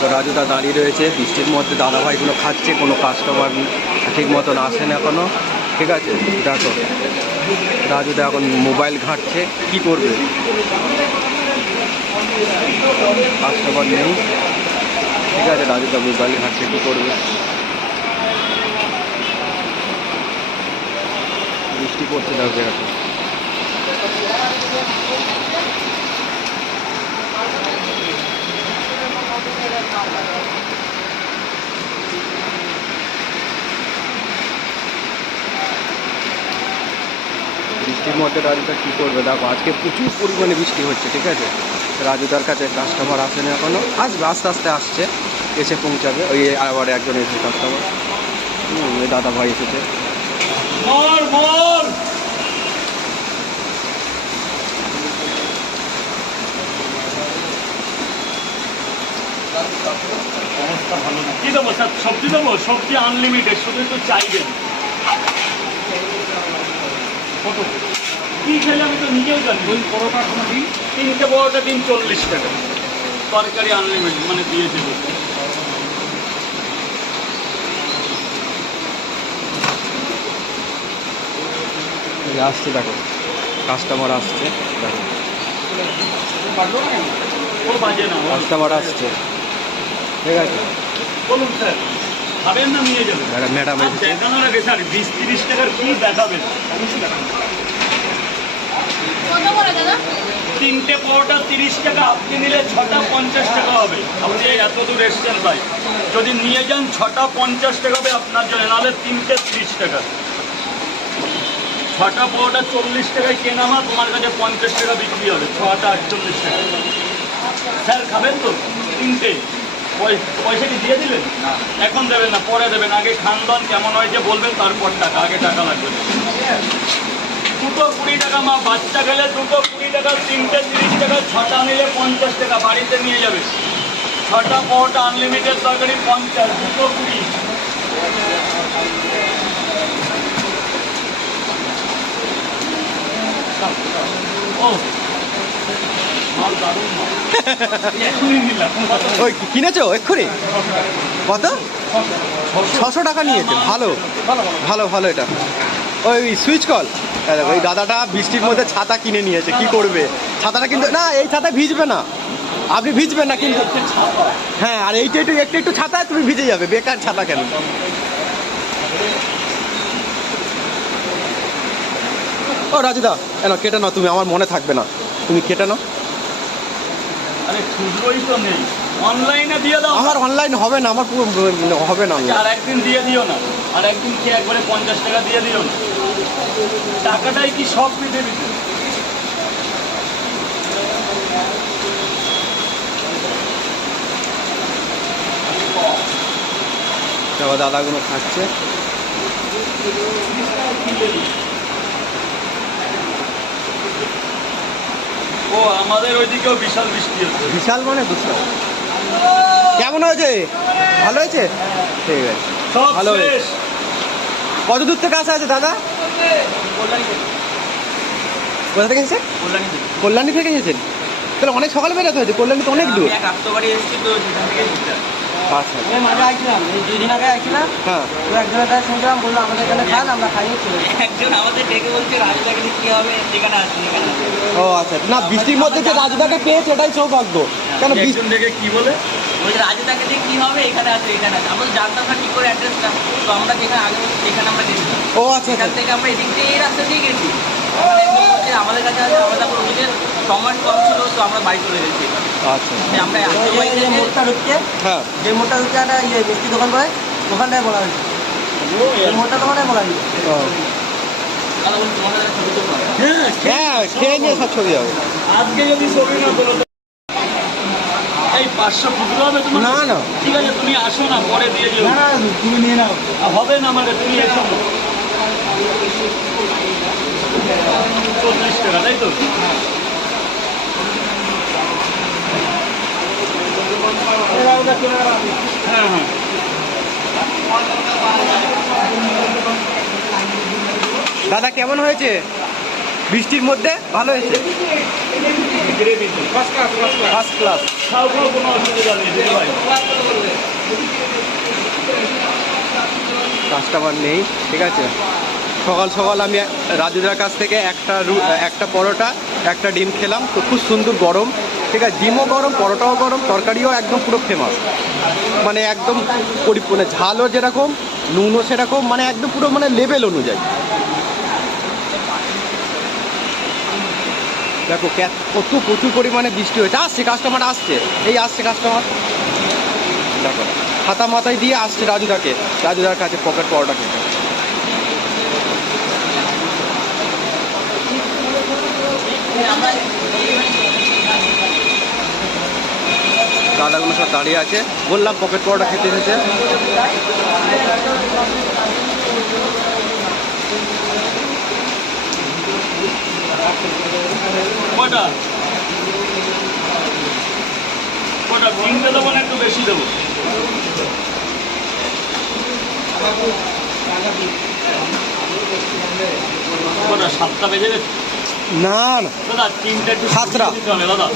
দেখো রাজুদা দাঁড়িয়ে রয়েছে বৃষ্টির মধ্যে, দাদাভাইগুলো খাচ্ছে, কোনো কাস্টমার ঠিক মতন আসে না এখনো। ঠিক আছে, দেখো রাজুদা এখন মোবাইল ঘাঁটছে, কি করবে, কাস্টমার নেই। ঠিক আছে, রাজুদা মোবাইল ঘাঁটছে, কি করবে। বৃষ্টি পড়ছে দেখো এরকম। বৃষ্টির মধ্যে রাজুদা কী করবে, দেখো আজকে প্রচুর পরিমাণে বৃষ্টি হচ্ছে। ঠিক আছে, রাজুদার কাছে কাস্টমার আসেনি এখনও, আসবে, আস্তে আস্তে আসছে, এসে পৌঁছাবে। ওই আবার একজন এসে কাস্টমার, ওই দাদা ভাই এসেছে। অবস্থা ভালো না, কি দেবো স্যার? সবজি দেবো, সবজি আনলিমিটেড, শুধু একটু চাইবেন। কত কি খেলে আমি তো নিজেও জানি। ওই পরোটা কোনো দিন 3টে পরোটা দিন 40 টাকা, তরকারি আনলিমিটেড, মানে দিয়ে দেবো। আসছে দেখো, কাস্টমার আসছে, দেখো ও বাজে না, কাস্টমার আসছে। ঠিক আছে, বলুন স্যার, খাবেন না নিয়ে যাবেন? ম্যাডাম এসেছে। দেখানোর আগে স্যার 20-30 টাকার কি দেখাবেন? 3টে পরোটা 30 টাকা, আপনি নিলে 6টা 50 টাকা হবে। আপনি এত দূর এসছেন ভাই, যদি নিয়ে যান 6টা 50 টাকা হবে আপনার জন্য, নাহলে 3টে 30 টাকা। 6টা পরোটা 40 টাকায় কেনা মা, তোমার কাছে 50 টাকা বিক্রি হবে, 6টা 48 টাকা। স্যার খাবেন তো 3টে? পয়সা কি দিয়ে দিলেন? এখন দেবেন না, পরে দেবেন। আগে খানদান কেমন হয়েছে বলবেন, তারপর টাকা, আগে টাকা লাগবে। 2টো 20 টাকা মা, বাচ্চা গেলে 2টো 20 টাকা, 3টে 30 টাকা, 6টা নিলে 50 টাকা, বাড়িতে নিয়ে যাবে। 6টা পরোটা আনলিমিটেড, তরকারি 50, 2টো 20। ও মাল দারুণ মাল। এখনই নিলাম। ওই কিনেছো এক্ষুনি? কত? 600 টাকা নিয়েছে, ভালো ভালো ভালো। এটা ওই সুইচ কল। ওই দাদাটা বৃষ্টির মধ্যে ছাতা কিনে নিয়েছে, কি করবে। ছাতাটা কিন্তু না, এই ছাতা ভিজবে না, আপনি ভিজবেন না কিন্তু। হ্যাঁ, আর এইটা একটু একটু ছাতায় তুমি ভিজে যাবে, বেকার ছাতা কেন। ও রাজুদা, কেন কেটে নাও তুমি, আমার মনে থাকবে না, তুমি কেটে নাও। আরে খুচরোই তো নেই, অনলাইনে দিয়ে দাও। আমার অনলাইন হবে না, আমার পুরো হবে না। আর একদিন দিয়ে দিও না, আর একদিন কি একবারে 50 টাকা দিয়ে দিও না। টাকাটাই কি সব পৃথিবীতে? দেখো দাদাগুলো খাচ্ছে। ও আমাদের ওইদিকেও বিশাল বৃষ্টি হচ্ছে। বিশাল মানে বিশাল। কেমন হয়েছে? ভালো হয়েছে, ঠিক আছে, সব ভালো হয়েছে। শেষ। কত দূর থেকে আসা আছে দাদা? কোথা থেকে এসেছে? কল্যাণী থেকে এসেছেন? তাহলে অনেক সকালে বেরোতে হয়েছে, কল্যাণী তো অনেক দূর। আচ্ছা, মাঝে আসছিলাম, এই 2 দিন আগে আসছিলাম। হ্যাঁ, তো একজনের কাছে শুনছিলাম, বললো আমাদের এখানে খান, আমরা খাইয়ে চলে যাই। একজন আমাদের ডেকে বলছে রাজুদাকে কি হবে, সেখানে আসছে এখানে। ও আচ্ছা, না বৃষ্টির মধ্যে যে রাজুদাকে পেয়েছে এটাই সৌভাগ্য। কেন একজন থেকে কি বলে? বলছে রাজুদাকে দিয়ে কি হবে, এখানে আছে এখানে আছে। আমরা জানতাম না ঠিক করে অ্যাড্রেসটা, তো আমরা যেখানে আগে বলছি সেখানে আমরা গেছিলাম। ও আচ্ছা এখান আচ্ছা, থেকে আমরা এদিক দিয়ে এই রাস্তা দিয়ে গেছি। মানে একজন বলছে আমাদের কাছে আছে, আমরা তারপর ওদের সময় কম ছিল, তো আমরা বাড়ি চলে গেছি। আচ্ছা, আমরা ওই যে মোড়টা ঢুকছে, হ্যাঁ যে মোড়টা ঢুকছে একটা মিষ্টি দোকান করে, ওখানটায় বলা হয়েছে। এই মোড়টা দোকানে বলা হয়েছে। ও, আমরা বলছি তোমাদের একটা ছবি তুলবো। হ্যাঁ খেয়ে নিয়ে সব ছবি যাবো। আজকে যদি ছবি না তোলো তো এই 500 খুচরো হবে তোমার? না না, ঠিক আছে, তুমি আসো না, পরে দিয়ে দিও। না না, তুমি নিয়ে নাও। হবে না আমাকে, তুমি এসো না। 40 টাকা, তাই তো? হ্যাঁ হ্যাঁ, দাদা কেমন হয়েছে? বৃষ্টির মধ্যে ভালো হয়েছে, ফার্স্ট ক্লাস। খাও খাও, কোনো অসুবিধা নেই দিদি ভাই। কাস্টমার নেই, ঠিক আছে। সকাল সকাল আমি রাজুদার কাছ থেকে একটা পরোটা একটা ডিম খেলাম, তো খুব সুন্দর গরম, ঠিক আছে। ডিমও গরম, পরোটাও গরম, তরকারিও একদম পুরো ফেমাস, মানে একদম পরিপূর্ণ, ঝালও যেরকম, নুনও সেরকম, মানে একদম পুরো মানে লেভেল অনুযায়ী। দেখো কত প্রচুর পরিমাণে বৃষ্টি হয়েছে। আসছে কাস্টমার, আসছে, এই আসছে কাস্টমার, দেখো হাতা মাথায় দিয়ে আসছে রাজুদার কাছে পকেট পরোটা খেতে। দাদাগুলো সব দাঁড়িয়ে আছে, বললাম পকেট পরোটা খেতে এসেছে। কটা কটা তিনটে দেবো না একটু বেশি দেবো? কটা 7টা বেজে গেছে? না না, দাদা তিনটা একটু 7টা সরিয়ে দিতে হবে দাদা,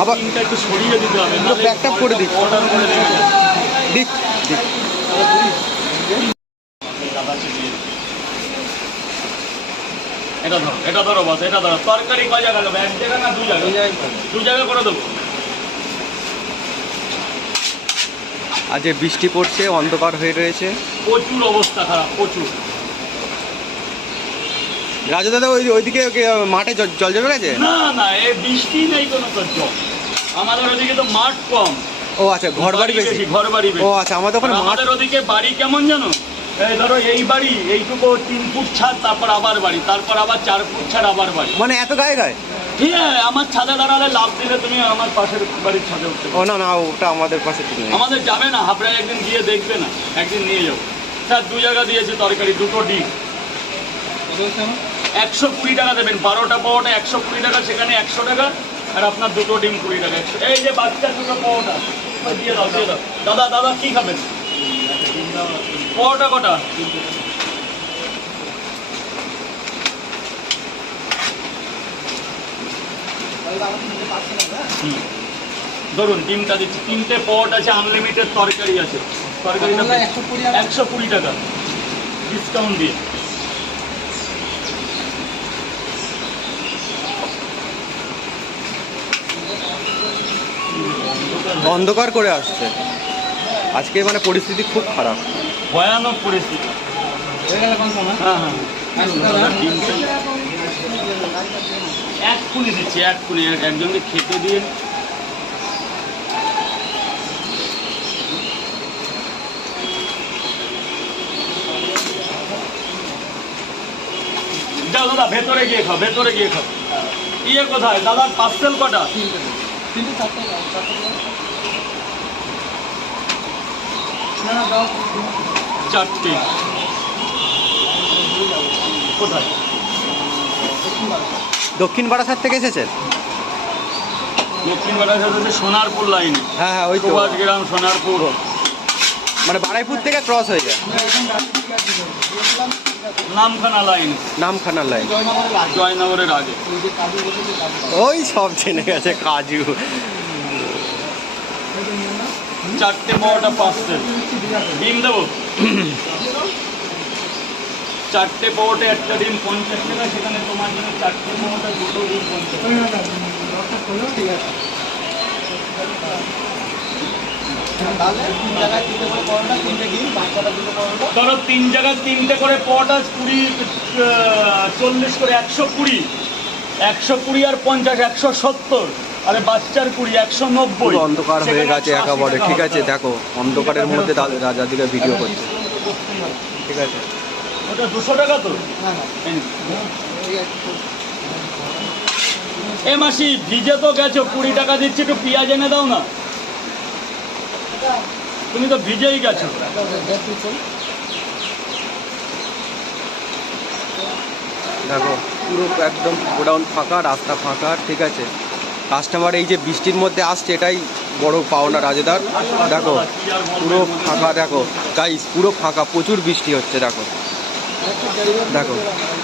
আবার তিনটা একটু সরিয়ে দিতে হবে, নাহলে প্যাক ট্যাক করে দিই, অর্ডার করে দেবে। দিক দিক। এটা ধরো বাস, এটা ধরো। তরকারি কয় জায়গা দেবো? এক জায়গা না 2 জায়গা? 2 জায়গা করে দেবো। আজ যে বৃষ্টি পড়ছে, অন্ধকার হয়ে রয়েছে, প্রচুর অবস্থা খারাপ, প্রচুর। রাজু দাদা ওইদিকে মাঠে জল জমে গেছে? না না, এই বৃষ্টি নেই কোনো জল, আমাদের ওদিকে তো মাঠ কম। ও আচ্ছা, ঘর বাড়ি বেশি। ঘর বাড়ি বেশি। ও আচ্ছা, আমাদের ওখানে মাঠ। আমাদের ওদিকে বাড়ি কেমন জানো, এই ধরো এই বাড়ি এইটুকু 3 ফুট ছাদ, তারপর আবার বাড়ি, তারপর আবার 4 ফুট ছাদ আবার বাড়ি। মানে এত গায়ে গায়ে? ঠিক আছে, আমার ছাদে দাঁড়ালে লাভ দিলে তুমি আমার পাশের বাড়ির ছাদে উঠতে পারো। ও না না, ওটা আমাদের পাশে ঠিক নেই। আমাদের যাবে না, হাবড়ায় একদিন গিয়ে দেখবে না, একদিন নিয়ে যাবো। স্যার 2 জায়গা দিয়েছে তরকারি, 2টো ডিম, 120 টাকা দেবেন। 12টা পাওয়াটা 120 টাকা, সেখানে 100 টাকা, আর আপনার 2টো ডিম 20 টাকা। এই যে বাচ্চা 2টো পাওয়াটা দিয়ে দাও, দিয়ে দাও। দাদা দাদা কি খাবেন? পাওয়াটা কটা? ধরুন ডিমটা দিচ্ছি, 3টে পট আছে, আনলিমিটেড তরকারি আছে। তরকারিটা 120 টাকা ডিসকাউন্ট দিয়ে। অন্ধকার করে আসছে আজকে, মানে পরিস্থিতি খুব খারাপ, ভয়ানক পরিস্থিতি। হ্যাঁ হ্যাঁ, এক্ষুনি দিচ্ছি, এক্ষুনি একজনকে খেতে দিয়ে। যাও দাদা, ভেতরে গিয়ে খাও, ভেতরে গিয়ে খাও। ইয়ে কোথায় দাদার পার্সেল কটা? 4টে। কোথায়? দক্ষিণ বারাসাত থেকে এসেছেন? দক্ষিণ বারাসাত হচ্ছে সোনারপুর লাইনে। হ্যাঁ হ্যাঁ, ওই তো, সুভাষ গ্রাম সোনারপুর, মানে বারাইপুর থেকে ক্রস হয়ে যায়, নামখানা লাইন, নামখানার লাইন, জয়নগরের আগে। ওই সব জেনে গেছে কাজু। 4টে পাওয়াটা পার্সেল। ডিম দেবো? 4টে পাওয়াটা একটা ডিম 50 টাকা, সেখানে তোমার জন্য 4টে পাওয়াটা 2টো ডিম 50 টাকা। ধরো 3 জায়গায় 3টে করে পট আছে, 40 করে 120, 120 আর 50, 170, আরে বাচ্চার 20, 190। পুরো অন্ধকার হয়ে গেছে একেবারে, ঠিক আছে। দেখো অন্ধকারের মধ্যে রাজাদিকে ভিডিও করছে, ঠিক আছে। ওটা 200 টাকা তো? এ মাসি ভিজে তো গেছো, 20 টাকা দিচ্ছি, একটু পেঁয়াজ এনে দাও না। তুমি তো ভিজেই গেছো। দেখো পুরো একদম গোডাউন ফাঁকা, রাস্তা ফাঁকা, ঠিক আছে। কাস্টমার এই যে বৃষ্টির মধ্যে আসছে, এটাই বড় পাওনা রাজেদার। দেখো পুরো ফাঁকা, দেখো গাইস পুরো ফাঁকা, প্রচুর বৃষ্টি হচ্ছে, দেখো দেখো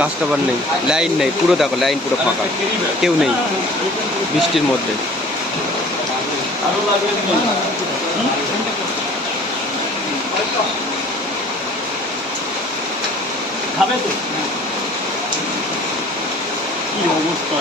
কাস্টমার নেই, লাইন নেই, পুরো দেখো লাইন পুরো ফাঁকা, কেউ নেই বৃষ্টির মধ্যে। আরো লাগবে কি? খাবে তো কি অবস্থা